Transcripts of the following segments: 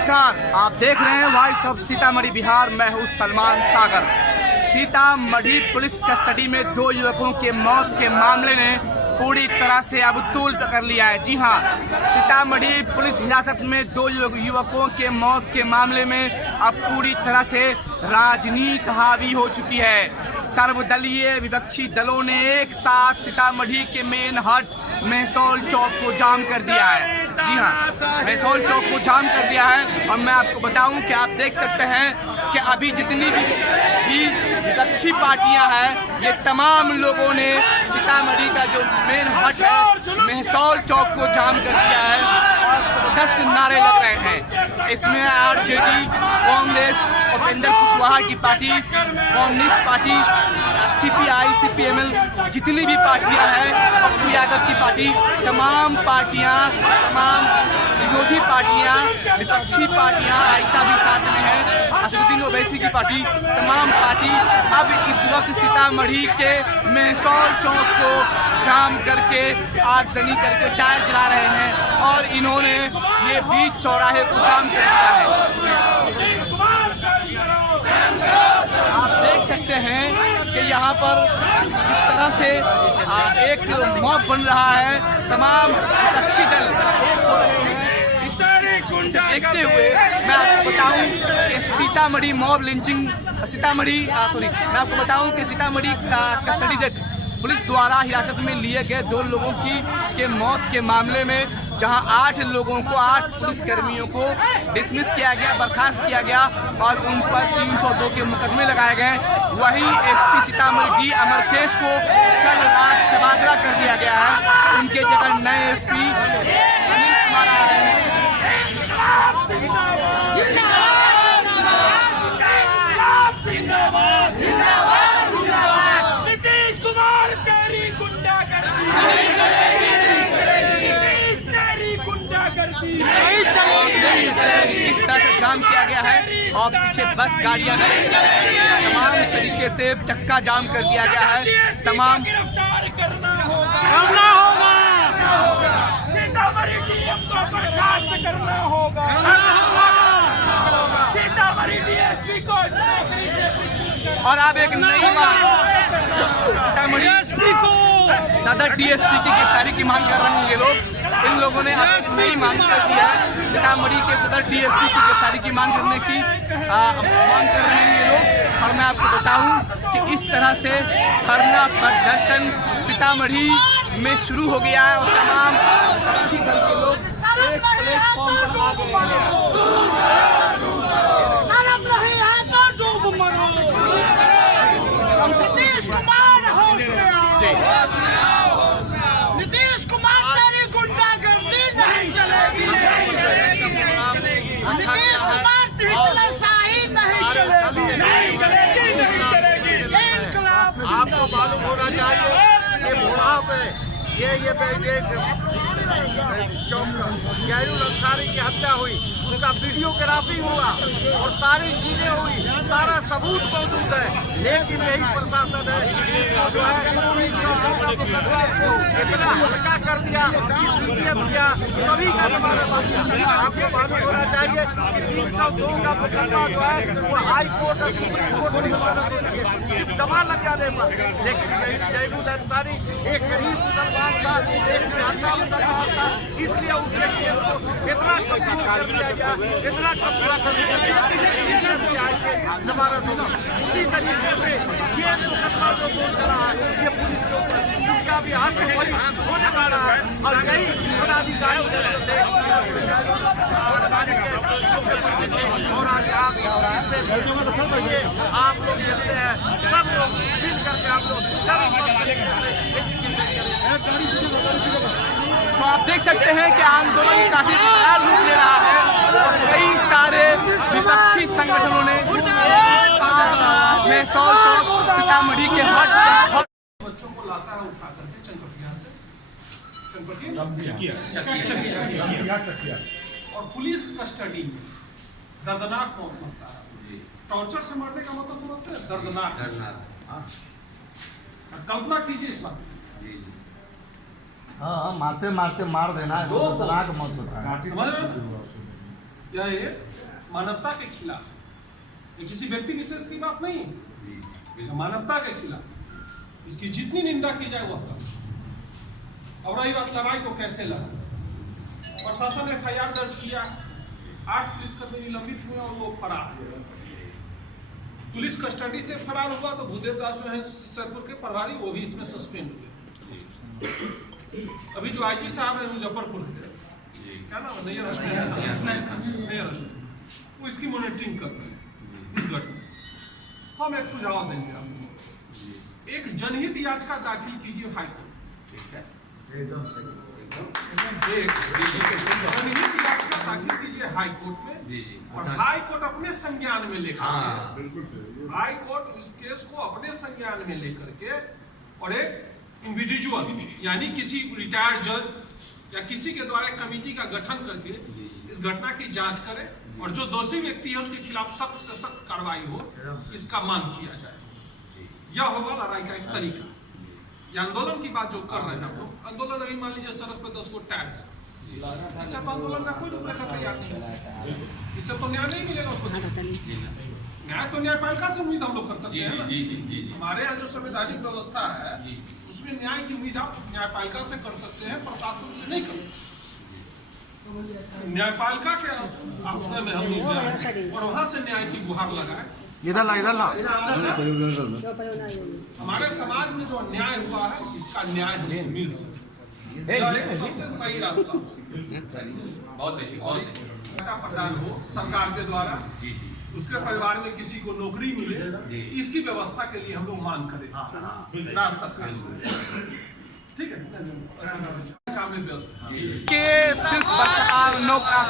नमस्कार, आप देख रहे हैं वॉइस ऑफ सीतामढ़ी बिहार। मैं हूं सलमान सागर। सीतामढ़ी पुलिस कस्टडी में 2 युवकों के मौत के मामले ने पूरी तरह से अब तूल पकड़ लिया है। जी हां, सीतामढ़ी पुलिस हिरासत में 2 युवकों के मौत के मामले में अब पूरी तरह से राजनीति हावी हो चुकी है। सर्वदलीय विपक्षी दलों ने एक साथ सीतामढ़ी के मेन हट मेहसौल चौक को जाम कर दिया है। जी हाँ, मेहसौल चौक को जाम कर दिया है। और मैं आपको बताऊं कि आप देख सकते हैं कि अभी जितनी भी विपक्षी पार्टियां हैं, ये तमाम लोगों ने सीतामढ़ी का जो मेन हट है मेहसौल चौक को जाम कर दिया है और जबरदस्त नारे लग रहे हैं। इसमें आरजेडी, कांग्रेस, उपेंद्र कुशवाहा की party, communist party, CPI, CPML, जितनी भी पार्टियां हैं, पप्पू यादव की पार्टी, तमाम पार्टियां, तमाम विरोधी पार्टियां, विपक्षी पार्टियां, आयशा भी साथ में है, असदुद्दीन ओवैसी की पार्टी, तमाम पार्टी अब इस वक्त सीतामढ़ी के मेहसौल चौक को जाम करके आगजनी करके टायर जला रहे हैं और इन्होंने ये बीच चौराहे को जाम कर दिया है। आप देख सकते हैं कि यहाँ पर जिस तरह से एक मॉब बन रहा है, तमाम विपक्षी दल इसे देखते हुए मैं आपको बताऊं कि सीतामढ़ी मॉब लिंचिंग, मैं आपको बताऊं कि सीतामढ़ी कस्टडी डेथ पुलिस द्वारा हिरासत में लिए गए 2 लोगों के मौत के मामले में, जहां 8 लोगों को, 8 पुलिसकर्मियों को डिसमिस किया गया, बर्खास्त किया गया और उन पर 302 के मुकदमे लगाए गए। वहीं एसपी सीतामढ़ी डी अमरकेश को कल रात तबादला कर दिया गया है। उनके जगह नए एसपी अनिल कुमार आ रहे हैं। नीतीश कुमार तेरी गुंडागर्दी नहीं चलेगी। किस तरह से जाम किया गया है और पीछे बस गाड़ियां तमाम तरीके से चक्का जाम कर दिया गया है। तमाम गिरफ्तार करना होगा, सीतामढ़ी डीएम को बर्खास्त करना होगा, सीतामढ़ी डीएसपी को नौकरी से डिसमिस करना। और अब एक नई मांग, सीतामढ़ी सदर डीएसपी की गिरफ्तारी की मांग कर रहे हैं ये लोग। इन लोगों ने अब एक नई मांग कर दी है, सीतामढ़ी के सदर डीएसपी की गिरफ्तारी की मांग करने की मांग कर रहे हैं ये लोग। और मैं आपको बताऊं कि इस तरह से धरना प्रदर्शन सीतामढ़ी में शुरू हो गया है और तमाम विपक्षी दल के लोग एक प्लेटफॉर्म पर आ गए हैं। शर्म नहीं है तो डूब मरो। नीतीश कुमार होश में आओ। नीतीश कुमार तेरी गुंडागर्दी नहीं चलेगी। नीतीश कुमार हिटलरशाही नहीं चलेगी। इंकलाब आपको मालूम होना चाहिए कि बुढ़ाव पे ये गैरुल अंसारी की हत्या हुई, उसका वीडियोग्राफी हुआ और सारी चीजें हुई, सारा सबूत मौजूद है। लेकिन यही प्रशासन है जो है इतना हल्का कर दिया कि सीसीएम किया, सभी का आपको मालूम होना चाहिए कि 302 का मुकदमा जो है वो हाई कोर्ट और सुप्रीम कोर्ट सिर्फ दबा लग जाने पर। लेकिन गैरुल अंसारी एक गरीब मुसलमान था, एक अच्छा मुसलमान था, इसलिए उसके केस को इतना कमजोर कर दिया गया, इतना कमजोर कर दिया गया जमानत होगा। उसी तरीके से ये मुकदमा जो बोल रहा है ये पुलिस के ऊपर, इसका भी हाथ होने वाला है। और यही पदाधिकारी और आज आप लोग देखते हैं, सब लोग मिल करके आप लोग तो आप देख सकते हैं कि आंदोलन काफी विकराल रूप ले रहा है। कई सारे विपक्षी संगठनों ने मेहसौल चौक, सीतामढ़ी के हट बच्चों को लाता है उठा करके चनपटिया से, और पुलिस कस्टडी में दर्दनाक मौत मरता है। टॉर्चर से मरने का मतलब समझते हैं? दर्दनाक। कल्पना कीजिए इस बात। हाँ, मारते मारते मार देना, 2 दर्दनाक मौत होता है। यह एक मानवता के खिलाफ है। ये किसी व्यक्ति विशेष की बात नहीं है, मानवता के खिलाफ। इसकी जितनी निंदा की जाए वह कम। अब रही बात लड़ाई को कैसे लड़ा, प्रशासन ने FIR दर्ज किया, 8 पुलिसकर्मी निलंबित हुए और वो फरार। पुलिस कस्टडी से फरार हुआ तो भूदेव दास जो है सैदपुर के प्रभारी, वो भी इसमें सस्पेंड हुए। अभी जो IG साहब है मुजफ्फरपुर के, क्या नाम है, नैयर वो इसकी मॉनिटरिंग कर रहे हैं इस घटना। हम एक सुझाव देंगे आपको, एक जनहित याचिका दाखिल कीजिए हाईकोर्ट। ठीक है, एकदम सही। एक जनहित याचिका दाखिल कीजिए हाईकोर्ट में, और हाईकोर्ट अपने संज्ञान में लेकर, हाईकोर्ट इस केस को अपने संज्ञान में लेकर के, और एक इंडिविजुअल यानी किसी रिटायर्ड जज या किसी के द्वारा एक कमेटी का गठन करके इस घटना की जांच करे, और जो दोषी व्यक्ति है उसके खिलाफ सख्त से सख्त कार्रवाई हो, इसका मांग किया जाए। यह होगा लड़ाई का एक तरीका। ये आंदोलन की बात जो कर रहे हैं आप लोग, आंदोलन अभी मान लीजिए सड़क पे 10 गो टायर है, इससे तो आंदोलन का कोई रूपरेखा तैयार नहीं है, इससे तो न्याय नहीं मिलेगा उसको। न्याय तो न्यायपालिका से उम्मीद हम लोग कर सकते हैं ना। हमारे यहाँ जो संवैधानिक व्यवस्था है उसमें न्याय की उम्मीद आप न्यायपालिका से कर सकते हैं, प्रशासन से नहीं कर सकते। न्यायपालिका के आश्रय में हम लोग जाए और वहां से न्याय की गुहार लगाए। इधर ला हमारे समाज में जो अन्याय हुआ है इसका न्याय हमें मिल सके, यह एक सबसे सही रास्ता। बहुत अच्छी प्रदान हो सरकार के द्वारा, उसके परिवार में किसी को नौकरी मिले, इसकी व्यवस्था के लिए हम लोग मांग करें राज्य सरकार से। ठीक है, काम में व्यस्त के सिर्फ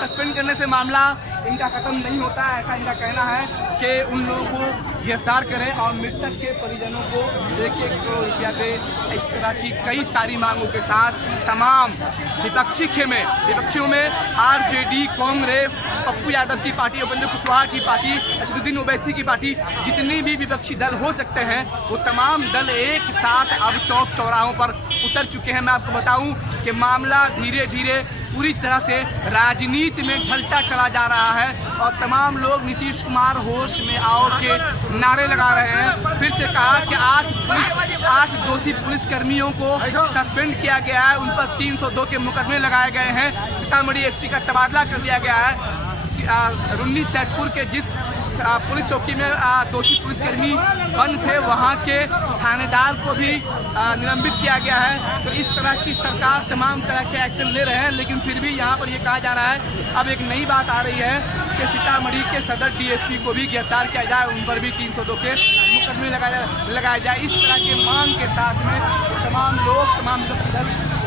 सस्पेंड करने से मामला इनका खत्म नहीं होता है, ऐसा इनका कहना है कि उन लोगों को गिरफ्तार करें और मृतक के परिजनों को 1-1 करोड़ रुपया दे। इस तरह की कई सारी मांगों के साथ तमाम विपक्षियों में RJD, कांग्रेस, पप्पू यादव की पार्टी, उपेंद्र कुशवाहा की पार्टी, असदुद्दीन ओवैसी की पार्टी, जितने भी विपक्षी दल हो सकते हैं वो तमाम दल एक साथ अब चौक चौराहों पर उतर चुके हैं। मैं आपको बताऊं कि मामला धीरे धीरे पूरी तरह से राजनीति में ढलता चला जा रहा है और तमाम लोग नीतीश कुमार होश में आओ के नारे लगा रहे हैं। फिर से कहा कि 8 दोषी पुलिसकर्मियों को सस्पेंड किया गया है, उन पर 302 के मुकदमे लगाए गए हैं। सीतामढ़ी SP का तबादला कर दिया गया है। रुन्नी सैदपुर के जिस पुलिस चौकी में दोषी पुलिसकर्मी बंद थे वहां के थानेदार को भी निलंबित किया गया है। तो इस तरह की सरकार तमाम तरह के एक्शन ले रहे हैं, लेकिन फिर भी यहाँ पर ये कहा जा रहा है अब एक नई बात आ रही है कि सीतामढ़ी के सदर DSP को भी गिरफ्तार किया जाए, उन पर भी 302 के मुकदमे लगाए जाए। इस तरह के मांग के साथ में तमाम लोग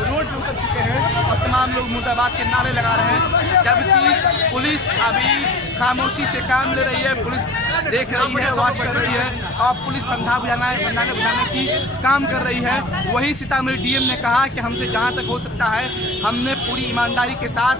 रोड पर उतर चुके हैं और तमाम लोग मुर्दाबाद के नारे लगा रहे हैं, जबकि पुलिस अभी खामोशी से काम ले रही है। पुलिस देख रही है, वॉच कर रही है और पुलिस संधा बुझाने की काम कर रही है। वहीं सीतामढ़ी DM ने कहा कि हमसे जहां तक हो सकता है हमने पूरी ईमानदारी के साथ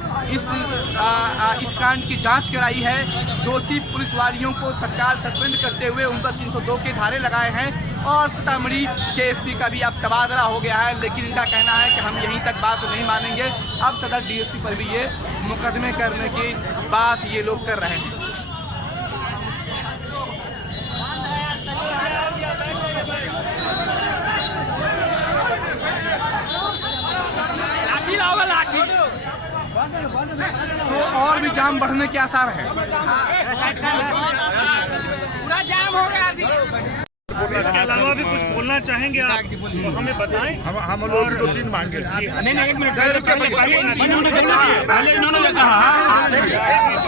इस कांड की जांच कराई है। दोषी पुलिस वालियों को तत्काल सस्पेंड करते हुए उन पर 302 के धारे लगाए हैं और सीतामढ़ी के SP का भी अब तबादला हो गया है। लेकिन इनका कहना है कि हम यहीं तक बात नहीं मानेंगे, अब सदर DSP पर भी ये मुकदमे करने की बात ये लोग कर रहे हैं। तो और भी जाम बढ़ने के आसार है। पूरा जाम हो गया अभी। इसके अलावा भी कुछ बोलना चाहेंगे आप तो हमें बताएं। हम लोग 2-3 मांगे। नहीं 1 मिनट इन्होंने कहा,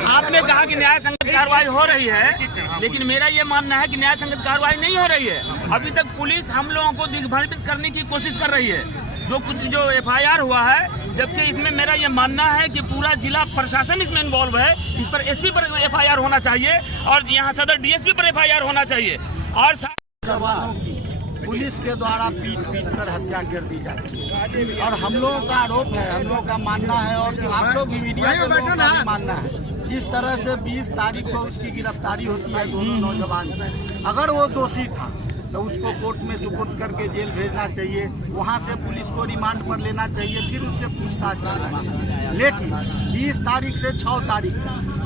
आपने कहा कि न्याय संगत कार्रवाई हो रही है, लेकिन मेरा ये मानना है कि न्याय संगत कार्रवाई नहीं हो रही है। अभी तक पुलिस हम लोगों को दिग्भ्रमित करने की कोशिश कर रही है, जो FIR हुआ है, जबकि इसमें मेरा ये मानना है कि पूरा जिला प्रशासन इसमें इन्वॉल्व है। इस पर SP पर FIR होना चाहिए और यहाँ सदर DSP पर FIR होना चाहिए। और जवानों की पुलिस के द्वारा पीट कर हत्या कर दी जाती है और हम लोगों का आरोप है, हम लोगों का मानना है और आप लोग भी मीडिया के लोगों का भी मानना है, जिस तरह से 20 तारीख को उसकी गिरफ्तारी होती है दोनों नौजवान, अगर वो दोषी था तो उसको कोर्ट में सुपुर्द करके जेल भेजना चाहिए, वहाँ से पुलिस को रिमांड पर लेना चाहिए, फिर उससे पूछताछ करना चाहिए। लेकिन 20 तारीख से 6 तारीख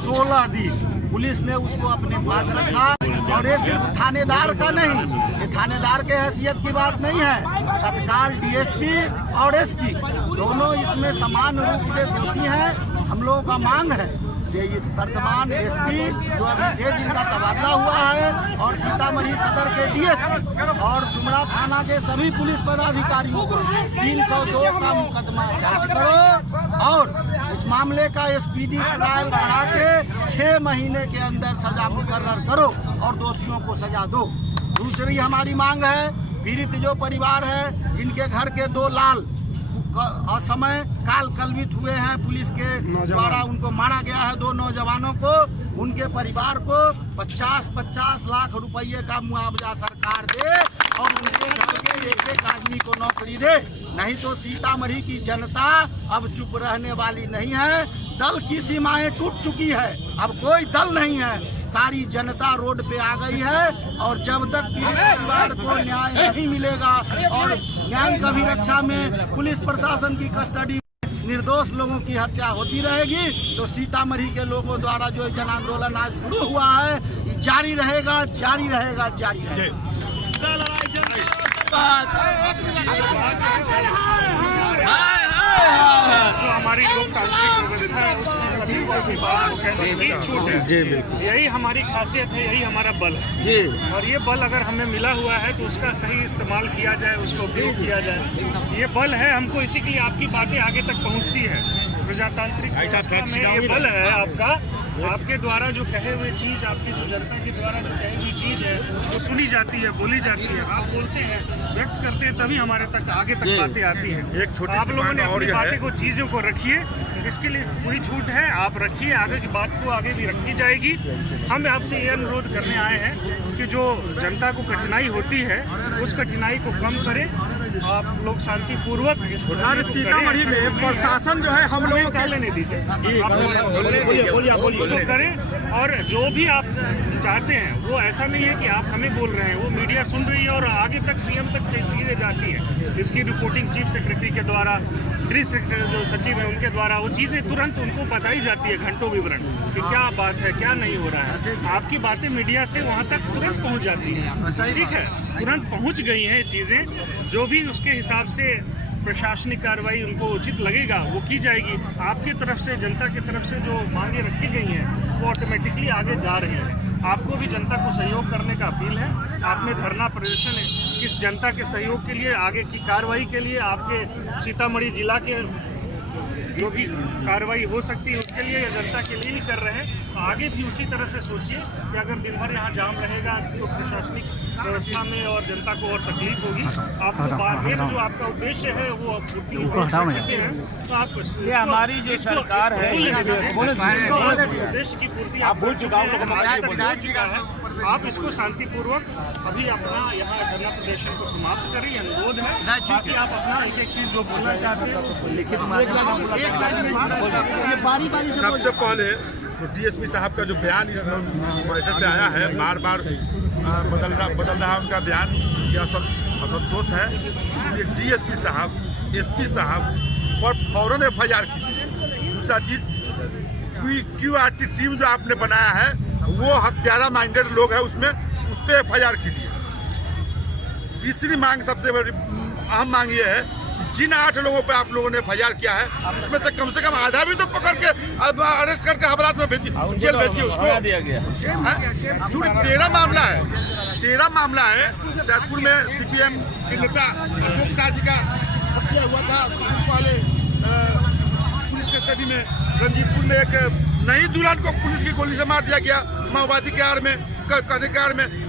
16 दिन पुलिस ने उसको अपने पास रखा। और ये सिर्फ थानेदार का नहीं, ये थानेदार के हैसियत की बात नहीं है, तत्काल डीएसपी और एसपी दोनों इसमें समान रूप से दोषी हैं। हम लोगों का मांग है कि ये वर्तमान एसपी जो अभी थे, जिनका तबादला हुआ है, और सीतामढ़ी सदर के डीएसपी और डुमरा थाना के सभी पुलिस पदाधिकारियों को 302 का मुकदमा दर्ज करो और इस मामले का स्पीडी ट्रायल करा के 6 महीने के अंदर सजा मुकर्रर करो और दोषियों को सजा दो। दूसरी हमारी मांग है, पीड़ित जो परिवार है, जिनके घर के 2 लाल असमय काल कलवित हुए हैं, पुलिस के द्वारा उनको मारा गया है, 2 नौजवानों को, उनके परिवार को 50-50 लाख रुपये का मुआवजा सरकार दे और उनके घर के एक आदमी को नौकरी दे। नहीं तो सीतामढ़ी की जनता अब चुप रहने वाली नहीं है। दल की सीमाएं टूट चुकी है, अब कोई दल नहीं है, सारी जनता रोड पे आ गई है। और जब तक पीड़ित परिवार को न्याय नहीं मिलेगा और न्याय की अभिरक्षा में पुलिस प्रशासन की कस्टडी निर्दोष लोगों की हत्या होती रहेगी, तो सीतामढ़ी के लोगों द्वारा जो जन आंदोलन आज शुरू हुआ है, ये जारी रहेगा, जारी रहेगा, जारी रहेगा। जो हमारी लोकतांत्रिक व्यवस्था है उसमें सभी को अपनी बात को कहने की छूट है। जी बिल्कुल, यही हमारी खासियत है, यही हमारा बल है जी। और ये बल अगर हमें मिला हुआ है तो उसका सही इस्तेमाल किया जाए, उसको उपयोग किया जाए। ये बल है हमको, इसी के लिए आपकी बातें आगे तक पहुँचती है। प्रजातांत्रिक व्यवस्था में ये बल है आपका, आपके द्वारा जो कहे हुए चीज़, आपकी जो जनता के द्वारा जो कही हुई चीज़ है वो सुनी जाती है, बोली जाती है। आप बोलते हैं, व्यक्त करते हैं, तभी हमारे तक आगे तक बातें आती हैं। एक छोटी आप लोगों ने अपनी बातें को, चीज़ों को रखिए, इसके लिए पूरी छूट है, आप रखिए, आगे की बात को आगे भी रखी जाएगी। हम आपसे ये अनुरोध करने आए हैं कि जो जनता को कठिनाई होती है उस कठिनाई को कम करें, आप लोग शांतिपूर्वक। सर, सीतामढ़ी में प्रशासन जो है हम लोग कह लेने दीजिए, उसको करें। और जो भी आप चाहते हैं वो ऐसा नहीं है कि आप हमें बोल रहे हैं, वो मीडिया सुन रही है और आगे तक सीएम तक चीज़ें जाती हैं। इसकी रिपोर्टिंग चीफ सेक्रेटरी के द्वारा, गृह सेक्रेटरी जो सचिव है उनके द्वारा वो चीज़ें तुरंत उनको बताई जाती है, घंटों विवरण कि क्या बात है, क्या नहीं हो रहा है। आपकी बातें मीडिया से वहाँ तक तुरंत पहुँच जाती हैं, ठीक है, तुरंत पहुँच गई हैं चीज़ें। जो भी उसके हिसाब से प्रशासनिक कार्रवाई उनको उचित लगेगा वो की जाएगी। आपकी तरफ से, जनता की तरफ से जो मांगे रखी गई हैं वो ऑटोमेटिकली आगे जा रही हैं। आपको भी जनता को सहयोग करने का अपील है। आपने धरना प्रदर्शन इस जनता के सहयोग के लिए, आगे की कार्रवाई के लिए, आपके सीतामढ़ी जिला के जो भी कार्रवाई हो सकती है उसके लिए या जनता के लिए ही कर रहे हैं। आगे भी उसी तरह से सोचिए कि अगर दिन भर यहाँ जाम रहेगा तो प्रशासनिक व्यवस्था में और जनता को और तकलीफ होगी। आपको बाद में जो आपका उद्देश्य है वो तो आप ये हमारी जो सरकार है उद्देश्य की पूर्ति आप भूल चुका है। आप इसको शांतिपूर्वक अभी अपना यहाँ धरना प्रदर्शन को समाप्त करें, अनुरोध है। बाकी आप अपना एक चीज़ जो बोलना चाहते हैं लिखित सबसे पहले डीएसपी साहब का जो बयान इस मैटर पे आया है, बार बार बदल रहा उनका बयान, यह असंतोष है। इसलिए डीएसपी साहब, एसपी साहब पर फौरन FIR कीजिए। दूसरा चीज, QRT टीम जो आपने बनाया है वो हत्यारा माइंडेड लोग है, उसमें उस पर FIR कीजिए। तीसरी मांग, सबसे बड़ी अहम मांग ये है, जिन 8 लोगों पे आप लोगों ने FIR किया है उसमें से कम आधा भी तो पकड़ के अरेस्ट करके हवालात में भेजिए, जेल भेजिए उसको। 13 मामला है, 13 मामला है। सैदपुर में CPM के नेता अशोक शाह जी का हत्या हुआ था पहले पुलिस कस्टडी में। रंजीतपुर में एक नई दुल्हन को पुलिस की गोली से मार दिया गया, माओवादी के आड़ में।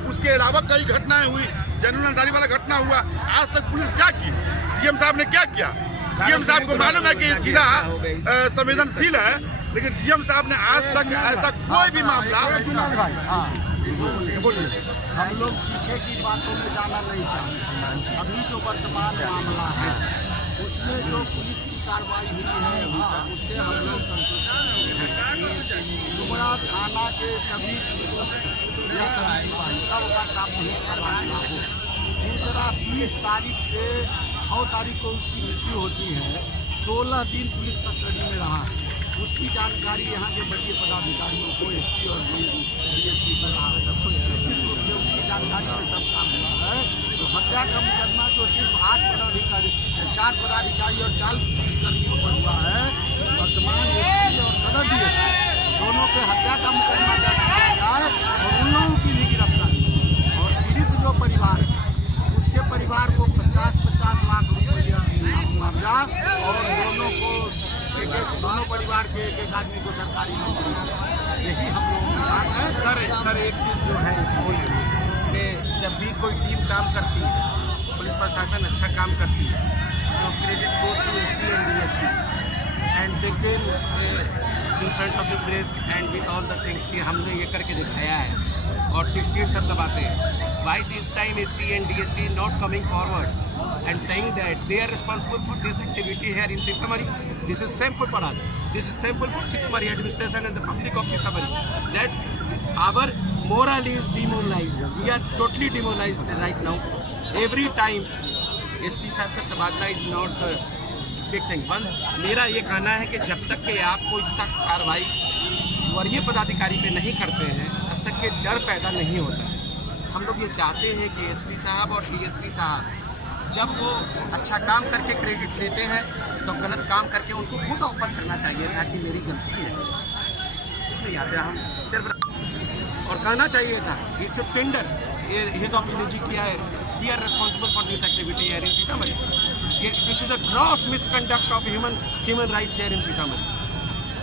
उसके अलावा कई घटनाएं हुई, जनरल अंसारी वाला घटना हुआ। आज तक पुलिस क्या की? डीएम साहब ने क्या किया? डीएम साहब को मालूम है कि ये जिला संवेदनशील है, लेकिन डीएम साहब ने आज तक ऐसा कोई भी मामला। हम लोग पीछे की बातों में जाना नहीं चाहते। अभी जो वर्तमान मामला है उसमें जो पुलिस की कार्रवाई हुई है अभी तक, उससे हम लोग संतुष्ट हैं। डुमरा थाना के सभी सबका सामूहिक तबादला हो दूसरा 20 तारीख से 6 तारीख को उसकी मृत्यु होती है, 16 दिन पुलिस कस्टडी में रहा। उसकी जानकारी यहाँ के बड़े पदाधिकारियों को एसपी और डीएसपी को रहा। निश्चित रूप से उसकी जानकारी में सब काम हुआ है। तो हत्या का मुकदमा जो सिर्फ 8 पदाधिकारी, 4 पदाधिकारी और 4 पुलिसकर्मियों पर हुआ है, वर्तमान एसपी और सदर डीएसपी दोनों पे हत्या का मुकदमा दर्ज किया जाए और उन लोगों की भी गिरफ्तारी। और पीड़ित जो परिवार है उसके परिवार को 50-50 लाख रुपया मुआवजा और दोनों को दोनों परिवार के एक आदमी को सरकारी नौकरी, यही हम लोगों के साथ है। सर एक चीज़ जो है इसमें कि जब भी कोई टीम काम करती है, पुलिस प्रशासन अच्छा काम करती है, तो credit goes to SP and DSP and they came in front of the press and with all the things कि हमने ये करके दिखाया है और टिट दबाते हैं। Why this time SP and DSP not coming forward and saying that they are responsible for this activity here in Sitamarhi? This is shameful for us. This is shameful for Sitamarhi administration and the public of Sitamarhi. That our morale is demoralized. We are totally demoralized right now. Every time SP साहब का तबादला is not big thing. मेरा ये कहना है कि जब तक कि आप कोई सख्त कार्रवाई वरीय पदाधिकारी पे नहीं करते हैं, तब तक के डर पैदा नहीं होता। हम लोग ये चाहते हैं कि एसपी साहब और डीएसपी साहब जब वो अच्छा काम करके क्रेडिट लेते हैं तो गलत काम करके उनको खुद ऑफर करना चाहिए था कि मेरी गलती है, नहीं आते हम सिर्फ, और कहना चाहिए था इस टेंडर हिज ऑपिनियन किया है, we are responsible for this activity here in Sitamarhi. This is a gross misconduct of human rights here in Sitamarhi.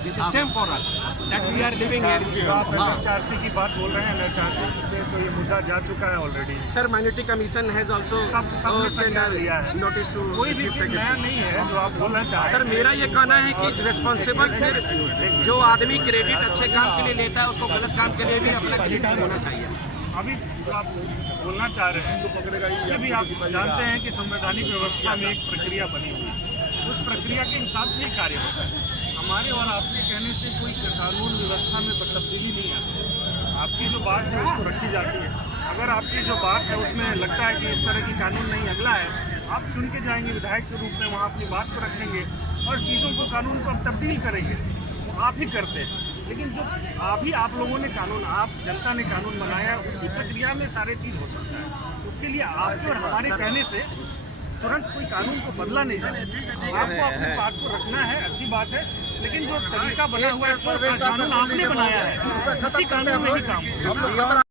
This is same for us that we are living here in Sitamarhi. आप HRC की बात बोल रहे हैं, HRC पे तो ये मुद्दा जा चुका है already. Sir minority commission has also notice to कोई भी चीज़ नया नहीं है जो आप बोलना चाहें। सर मेरा ये कहना है कि रिस्पॉन्सिबल फिर जो आदमी क्रेडिट अच्छे काम के लिए लेता है उसको गलत काम के लिए भी अपना क्रेडिट होना चाहिए। अभी जो आप बोलना चाह रहे हैं उसके भी आप जानते हैं कि संवैधानिक व्यवस्था में एक प्रक्रिया बनी हुई है, उस प्रक्रिया के हिसाब से ही कार्य होता है। हमारे और आपके कहने से कोई कानून व्यवस्था में तब्दीली नहीं आ सकती। आपकी जो बात है उसको रखी जाती है। अगर आपकी जो बात है उसमें लगता है कि इस तरह की कानून नहीं अगला है, आप चुन के जाएंगे विधायक के रूप में, वहाँ अपनी बात को रखेंगे और चीज़ों को कानून को तब्दील करेंगे। वो आप ही करते हैं, लेकिन जो अभी आप लोगों ने कानून, आप जनता ने कानून बनाया, उसी प्रक्रिया में सारे चीज़ हो सकता है। उसके लिए आपके और हमारे कहने से तुरंत कोई कानून को बदला नहीं जा सकता। आपको अपनी बात को रखना है, अच्छी बात है, लेकिन जो तरीका बना हुआ है, कानून आपने बनाया है, किसी कानून में ही काम